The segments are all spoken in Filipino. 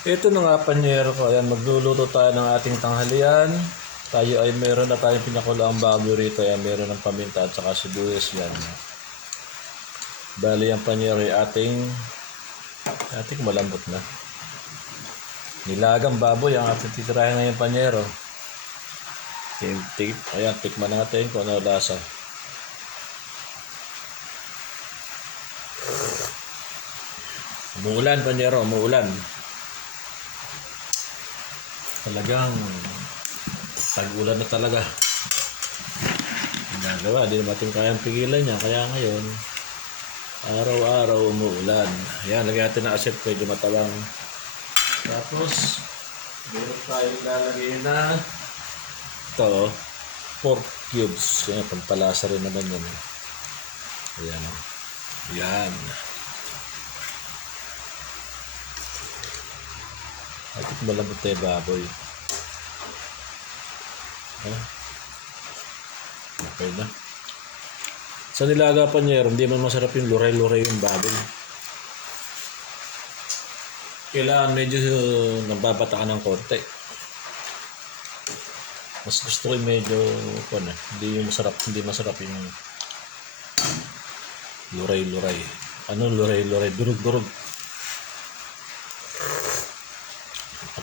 Ito na nga panyero ko. Ayan, magluluto tayo ng ating tanghalian. Tayo ay meron na tayong pinakulaang baboy rito. Ayan, meron ng paminta at saka sibuyas yan. Bali ang panyero ay ating ating malambot na. Nilagang baboy ang ating titirahin ngayon panyero. Ayan, tikman natin kung ano lasa. Umuulan, panyero, umuulan. Talagang tag-ulan na talaga. Ginagawa, di natin kayang pigilan niya. Kaya ngayon, araw-araw umuulan. Ayan, lagyan natin na asset medyo matabang. Tapos, meron tayong lalagay na ito, pork cubes. Yan, pampalasa rin naman yun. Ayan. Ayan. At ito malambot tayo baboy. Ah. Okay na. Sa nilaga pa niya, hindi man masarap yung luray-luray yung baboy. Kailangan medyo uh, nababatakan ng konti. Mas gusto ko yung medyo, ano, hindi yung masarap, hindi masarap yung luray-luray. Ano luray-luray? Durug-durug.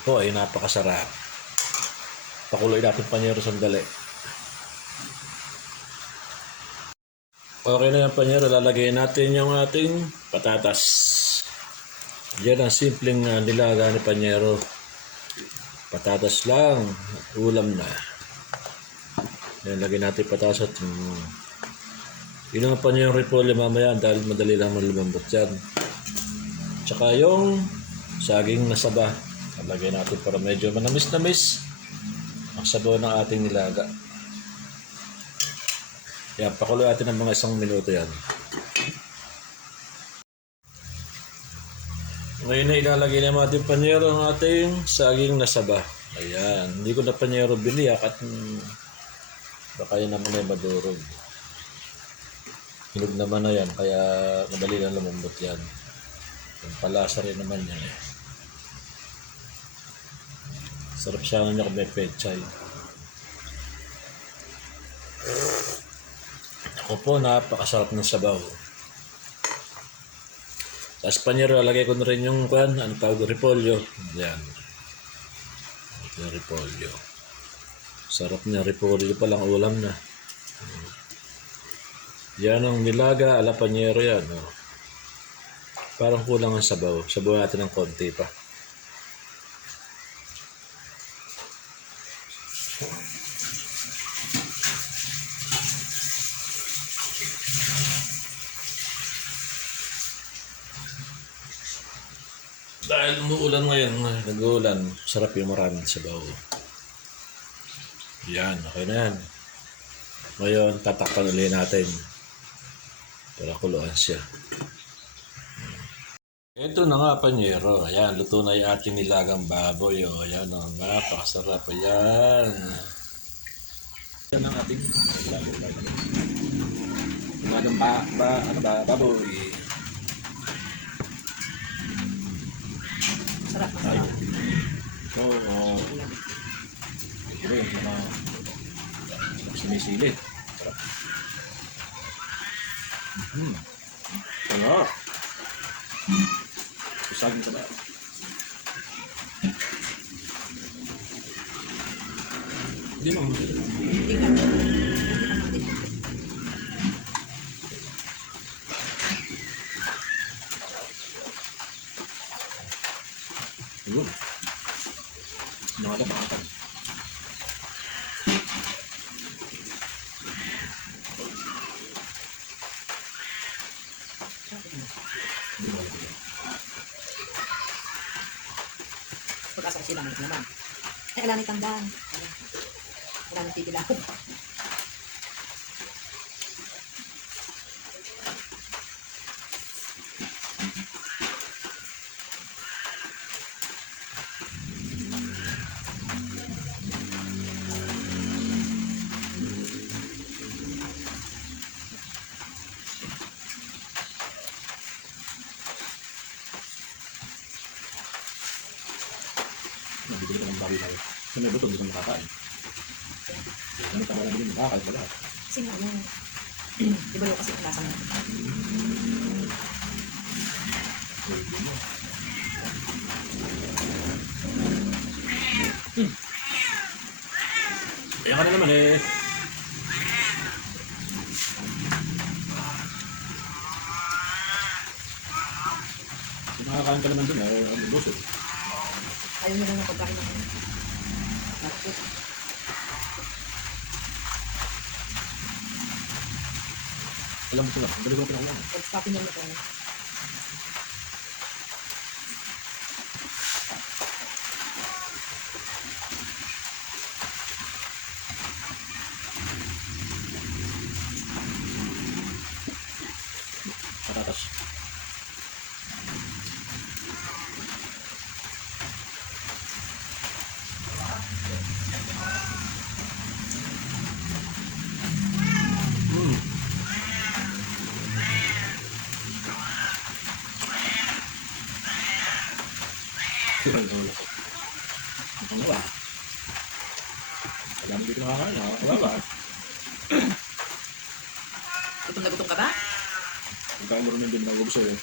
Ito ay napakasarap. Pakuloy natin panyero sandali. Okay na yung panyero. Lalagay natin yung ating patatas. Yan ang simpleng uh, nilaga ni panyero. Patatas lang. Ulam na. Yan, lagay natin patatas at um, yun ang panyero repolyo mamaya dahil madali lang malumambot yan. Tsaka yung saging na saba. Lagay natin para medyo manamis-namis ang sabaw ng ating nilaga. Yan, pakulo natin ng mga isang minuto yan. Ngayon na ilalagay na natin panyero ang ating saging na saba. Ayan, hindi ko na panyero biniyak at mm, baka yun naman ay madurog. Hinog naman na yan, kaya madali lang lumambot yan. Yung palasa rin naman yan eh. Sarap siya niya kung may pechay. Ako po, napakasarap ng sabaw. Sa Espanyol, lagay ko na rin yung kwan, ano tawag, repolyo. Yan. Yung repolyo. Sarap niya, repolyo pa lang ulam na. Yan ang nilaga, ala panyero yan. Oh. Parang kulang ang sabaw. Sabaw natin ng konti pa. Dahil umuulan ngayon, nag-uulan, sarap yung maraming sabaw. Yan, okay na yan. Ngayon, tatakpan ulit natin para kuluan siya. Ito na nga, panyero. Ayan, luto na yung ating nilagang baboy. O, ayan, o, napakasarap. Ayan. Yan ang ating nilagang baboy. Nilagang ba, ba, ano ba, baboy. Sarap. Ay. So, uh, ito yung mga sinisilid. Sarap. Mm. Sarap. Usagin ka ba? Hindi mo. Hindi ka. Siguro. Mga ka makatan. Pag-asa ko sila, malit naman. Ay, alam ni tandaan. Wala nang titilawan. Hindi ko naman bawi tayo. Sa may buto, hindi ko nakakain. Ano ka wala din nakakain wala. Kasi nga, ano, di ba yung kasi ang lasa mo? Kaya ka na naman eh. Nakakain ka naman dun, eh, ano, gusto. Ayaw lang ng pagkain ng ano. Nakakit. Alam mo sila, balik ko na pinakalan. Pag-stopin niya mo ito. Patatas. Mm. Ang wala. Kaya mo dito nakakain, ha? Wala ba? Gutom na gutom ka ba? Pagkain mo rin din ng gusto eh.